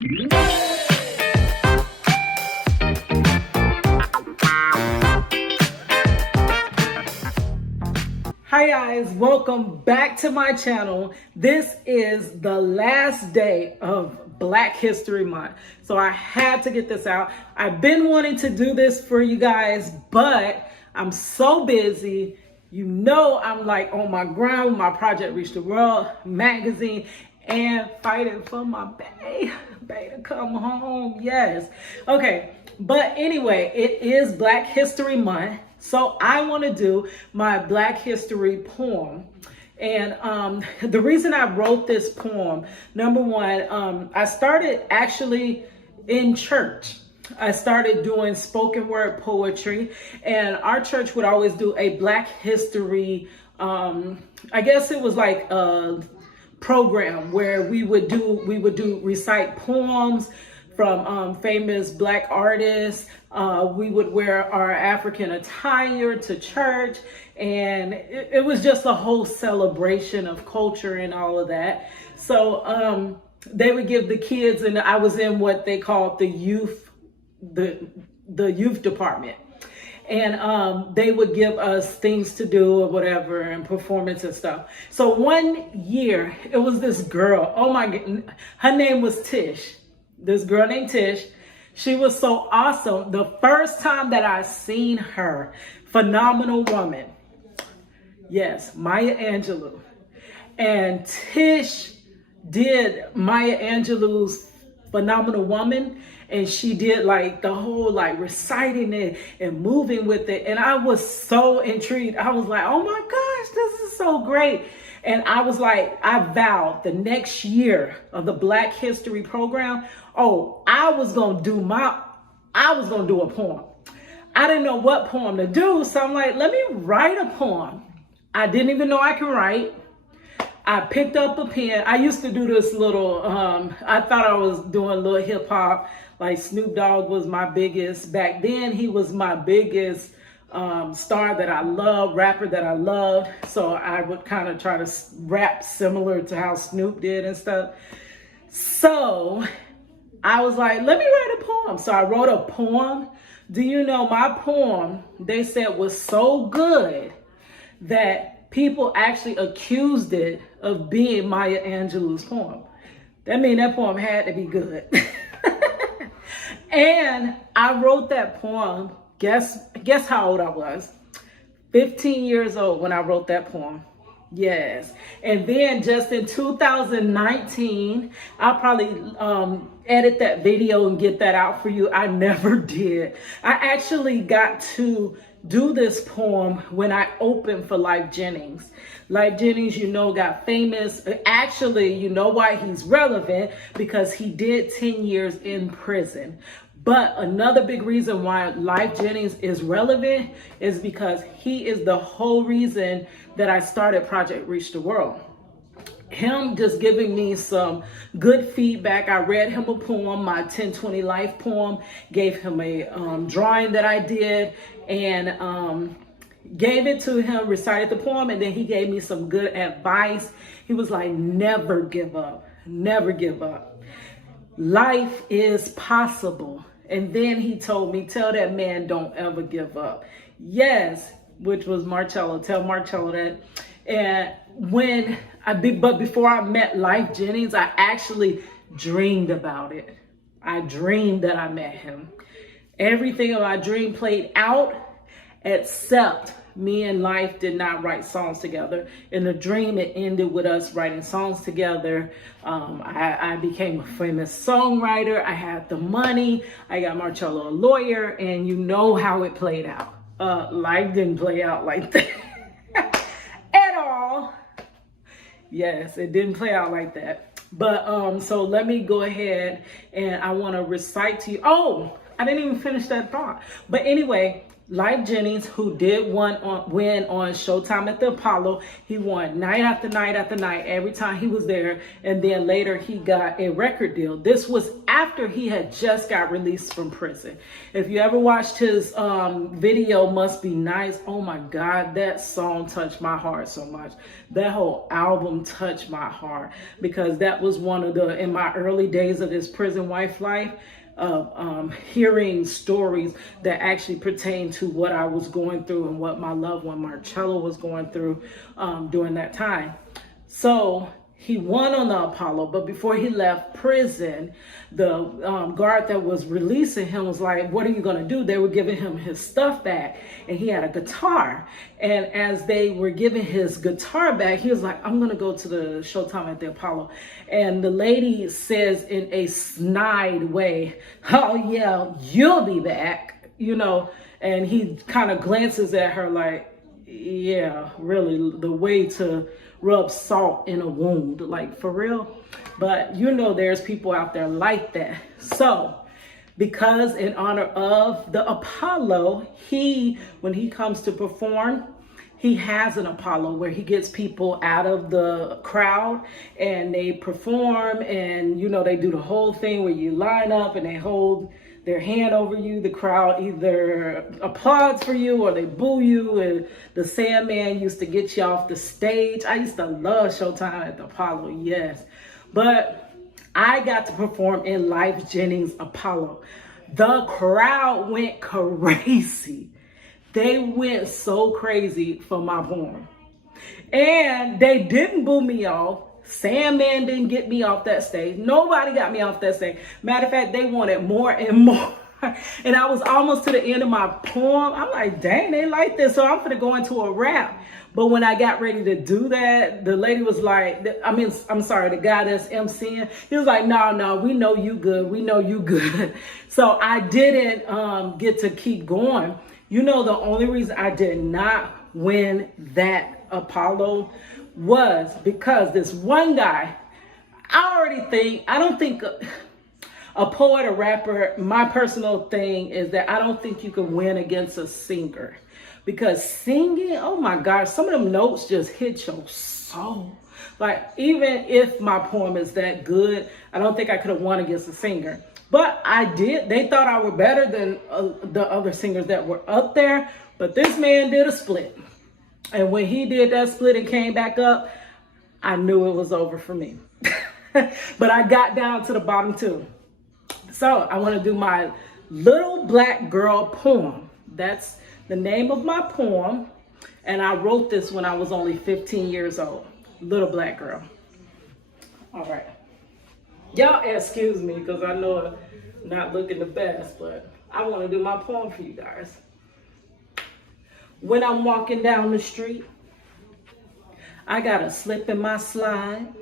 Hi guys, welcome back to my channel. This is the last day of Black History Month, so I had to get this out. I've been wanting to do this for you guys, but I'm so busy. You know, I'm like on my grind with my Project Reach the World magazine and fighting for my bae to come home. Yes. Okay. But anyway, it is Black History Month. So I want to do my Black History poem. And the reason I wrote this poem, number one, I started actually in church. I started doing spoken word poetry, and our church would always do a Black History, I guess it was like a program where we would do recite poems from famous Black artists. We would wear our African attire to church, and it was just a whole celebration of culture and all of that. So they would give the kids, and I was in what they called the youth department. And they would give us things to do or whatever and performance and stuff. So one year, it was this girl. Oh my God, her name was Tish. This girl named Tish. She was so awesome. The first time that I seen her, phenomenal woman. Yes, Maya Angelou. And Tish did Maya Angelou's Phenomenal Woman, and she did like the whole like reciting it and moving with it, and I was so intrigued. I was like, oh my gosh, this is so great. And I was like, I vowed the next year of the Black History program, I was gonna do a poem. I didn't know what poem to do, so I'm like, let me write a poem. I didn't even know I could write. I picked up a pen. I used to do this little, I thought I was doing a little hip hop, like Snoop Dogg was my biggest. Back then, he was my biggest star that I loved, rapper that I loved. So I would kind of try to rap similar to how Snoop did and stuff. So I was like, let me write a poem. So I wrote a poem. Do you know my poem, they said, was so good that people actually accused it of being Maya Angelou's poem. That means that poem had to be good. And I wrote that poem, guess how old I was? 15 years old when I wrote that poem. Yes. And then just in 2019, I'll probably edit that video and get that out for you. I never did. I actually got to do this poem when I opened for Lyfe Jennings. Lyfe Jennings, you know, got famous. Actually, you know why he's relevant? Because he did 10 years in prison. But another big reason why Lyfe Jennings is relevant is because he is the whole reason that I started Project Reach the World. Him just giving me some good feedback. I read him a poem, my 1020 Life poem, gave him a drawing that I did, and gave it to him, recited the poem, and then he gave me some good advice. He was like, never give up, never give up. Life is possible. And then he told me, tell that man don't ever give up. Yes, which was Marcello. Tell Marcello that. And but before I met Lyfe Jennings, I actually dreamed about it. I dreamed that I met him. Everything of my dream played out, except me and Lyfe did not write songs together. In the dream, it ended with us writing songs together. I became a famous songwriter. I had the money. I got Marcello a lawyer, and you know how it played out. Lyfe didn't play out like that at all. Yes, it didn't play out like that. But so let me go ahead, and I want to recite to you. Oh, I didn't even finish that thought. But anyway, Lyfe Jennings, who did win on Showtime at the Apollo. He won night after night after night every time he was there. And then later he got a record deal. This was after he had just got released from prison. If you ever watched his video, Must Be Nice, oh my God, that song touched my heart so much. That whole album touched my heart, because that was one of the, in my early days of this prison wife life, of hearing stories that actually pertain to what I was going through and what my loved one Marcello was going through during that time. So he won on the Apollo, but before he left prison, the guard that was releasing him was like, what are you going to do? They were giving him his stuff back, and he had a guitar. And as they were giving his guitar back, he was like, I'm going to go to the Showtime at the Apollo. And the lady says in a snide way, oh yeah, you'll be back, you know. And he kind of glances at her like, yeah, really, the way to rub salt in a wound, like for real. But you know, there's people out there like that. So because in honor of the Apollo, when he comes to perform, he has an Apollo where he gets people out of the crowd and they perform, and you know, they do the whole thing where you line up and they hold their hand over you. The crowd either applauds for you or they boo you. And the Sandman used to get you off the stage. I used to love Showtime at the Apollo, yes. But I got to perform in Lyfe Jennings' Apollo. The crowd went crazy. They went so crazy for my poem. And they didn't boo me off. Sandman didn't get me off that stage. Nobody got me off that stage. Matter of fact, they wanted more and more. And I was almost to the end of my poem. I'm like, dang, they like this. So I'm gonna go into a rap. But when I got ready to do that, the lady was like, the guy that's emceeing, he was like, no, we know you good. We know you good. So I didn't get to keep going. You know, the only reason I did not win that Apollo was because this one guy, I don't think a poet, a rapper, my personal thing is that I don't think you can win against a singer. Because singing, oh my gosh, some of them notes just hit your soul. Like, even if my poem is that good, I don't think I could have won against a singer. But I did. They thought I were better than the other singers that were up there. But this man did a split. And when he did that split and came back up, I knew it was over for me. But I got down to the bottom too. So I want to do my Little Black Girl poem. That's the name of my poem. And I wrote this when I was only 15 years old. Little Black Girl. All right. Y'all excuse me because I know I'm not looking the best, but I want to do my poem for you guys. When I'm walking down the street, I got a slip in my slide,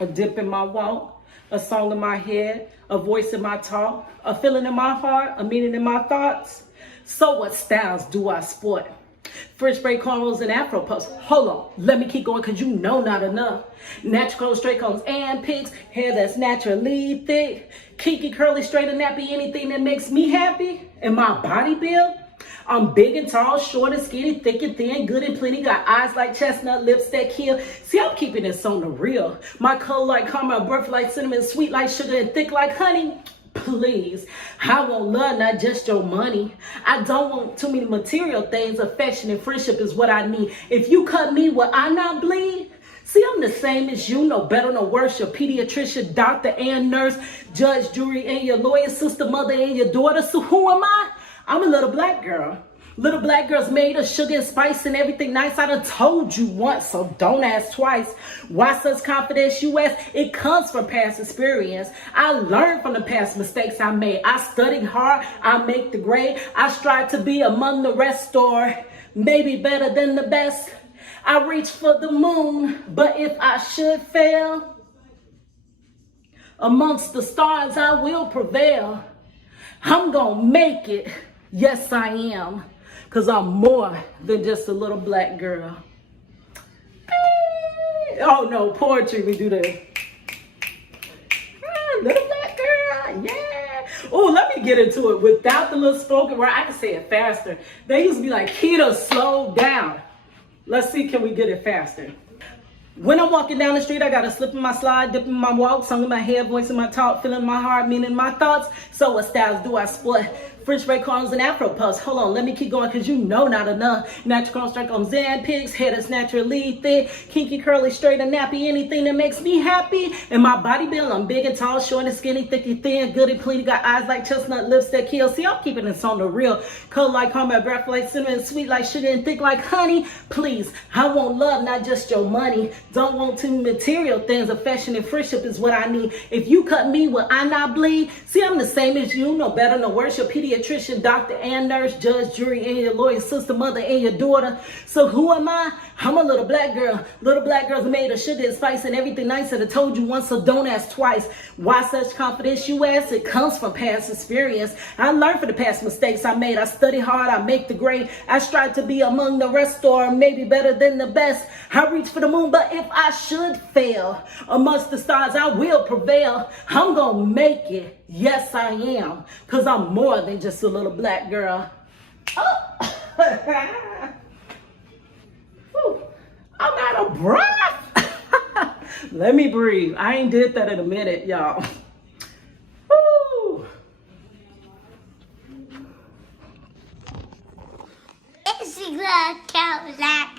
a dip in my walk, a song in my head, a voice in my talk, a feeling in my heart, a meaning in my thoughts. So what styles do I sport? French braid cornrows and afro puffs. Hold on, let me keep going because you know not enough. Natural curls, straight combs, and pics. Hair that's naturally thick. Kinky, curly, straight, and nappy. Anything that makes me happy. And my body build. I'm big and tall, short and skinny, thick and thin, good and plenty. Got eyes like chestnut, lips that kill. See, I'm keeping this on the real. My color like caramel, birth like cinnamon, sweet like sugar, and thick like honey. Please, I want love, not just your money. I don't want too many material things. Affection and friendship is what I need. If you cut me, will I not bleed? See, I'm the same as you, no better, no worse. Your pediatrician, doctor, and nurse, judge, jury, and your lawyer, sister, mother, and your daughter. So who am I? I'm a little black girl. Little black girls made of sugar and spice and everything nice. I done told you once, so don't ask twice. Why such confidence, you ask? It comes from past experience. I learned from the past mistakes I made. I studied hard. I make the grade. I strive to be among the rest, or maybe better than the best. I reach for the moon, but if I should fail, amongst the stars I will prevail. I'm gonna make it. Yes, I am. Because I'm more than just a little black girl. Oh no, poetry, we do that. Little black girl, yeah. Oh, let me get into it. Without the little spoken word, I can say it faster. They used to be like, Keita, slow down. Let's see, can we get it faster? When I'm walking down the street, I got a slip in my slide, dip in my walk, song in my head, voice in my talk, feeling my heart, meaning my thoughts. So what styles do I sport? French braid corners and afro puffs. Hold on, let me keep going, cause you know not enough. Natural curl strike on Zan pigs, head is naturally thick, kinky, curly, straight, and nappy. Anything that makes me happy. And my body build, I'm big and tall, short and skinny, thick and thin, good and clean. Got eyes like chestnut, lips that kill. See, I'm keeping this on the real. Cold like caramel, breath like cinnamon, sweet like sugar, and thick like honey. Please, I want love, not just your money. Don't want too material things. Affection and friendship is what I need. If you cut me, will I not bleed? See, I'm the same as you, no better, no worse. Your pediatrician, doctor, and nurse, judge, jury, and your lawyer, sister, mother, and your daughter. So who am I? I'm a little black girl. Little black girls made of sugar and spice and everything nice that I told you once, so don't ask twice. Why such confidence, you ask? It comes from past experience. I learned from the past mistakes I made. I study hard, I make the grade. I strive to be among the rest, or maybe better than the best. I reach for the moon, but if I should fail amongst the stars, I will prevail. I'm gonna make it. Yes, I am. Cause I'm more than just a little black girl. Oh. Whew. I'm out of breath. Let me breathe. I ain't did that in a minute, y'all. Woo. It's a count like